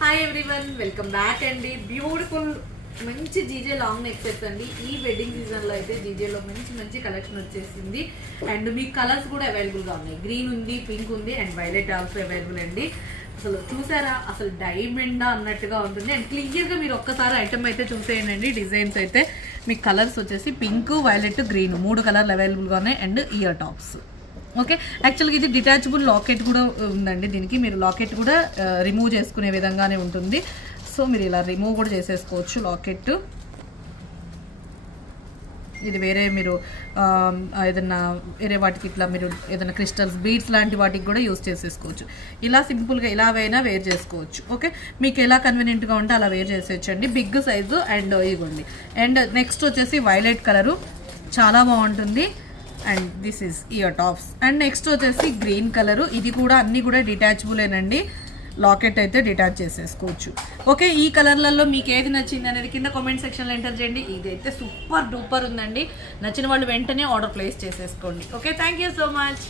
Hi everyone, welcome back అండి. Beautiful మంచి GJ long neck sets అండి. ఈ వెడ్డింగ్ సీజన్లో అయితే జీజేలో మంచి మంచి కలెక్షన్ వచ్చేసింది. అండ్ మీ కలర్స్ కూడా అవైలబుల్గా ఉన్నాయి. గ్రీన్ ఉంది, పింక్ ఉంది అండ్ వైలెట్ ఆల్సో అవైలబుల్ అండి. అసలు చూసారా, అసలు డైమండా అన్నట్టుగా ఉంటుంది. అండ్ క్లియర్గా మీరు ఒక్కసారి ఐటమ్ అయితే చూసేయండి. డిజైన్స్ అయితే మీకు కలర్స్ వచ్చేసి పింక్, వైలెట్, గ్రీన్ 3 కలర్లు అవైలబుల్గా ఉన్నాయి. And ear tops. ఓకే, యాక్చువల్గా ఇది డిటాచబుల్ లాకెట్ కూడా ఉందండి. దీనికి మీరు లాకెట్ కూడా రిమూవ్ చేసుకునే విధంగానే ఉంటుంది. సో మీరు ఇలా రిమూవ్ కూడా చేసేసుకోవచ్చు లాకెట్. ఇది వేరే మీరు ఏదన్నా వేరే వాటికి ఇట్లా మీరు ఏదైనా క్రిస్టల్స్, బీడ్స్ లాంటి వాటికి కూడా యూస్ చేసేసుకోవచ్చు. ఇలా సింపుల్గా ఇలా అయినా వేర్ చేసుకోవచ్చు. ఓకే, మీకు ఎలా కన్వీనియంట్గా ఉంటే అలా వేర్ చేసేయచ్చండి. బిగ్ సైజు అండ్ ఇవ్వండి. అండ్ నెక్స్ట్ వచ్చేసి వైలెట్ కలరు చాలా బాగుంటుంది. And this is ear tops. And next వచ్చేసి గ్రీన్ కలరు. ఇది కూడా అన్నీ కూడా డిటాచబులేనండి. లాకెట్ అయితే డిటాచ్ చేసేసుకోవచ్చు. ఓకే, ఈ కలర్లలో మీకు ఏది నచ్చింది అనేది కింద కామెంట్ సెక్షన్లో ఎంటర్ చేయండి. ఇదైతే సూపర్ డూపర్ ఉందండి. నచ్చిన వాళ్ళు వెంటనే ఆర్డర్ ప్లేస్ చేసేసుకోండి. Okay, thank you so much.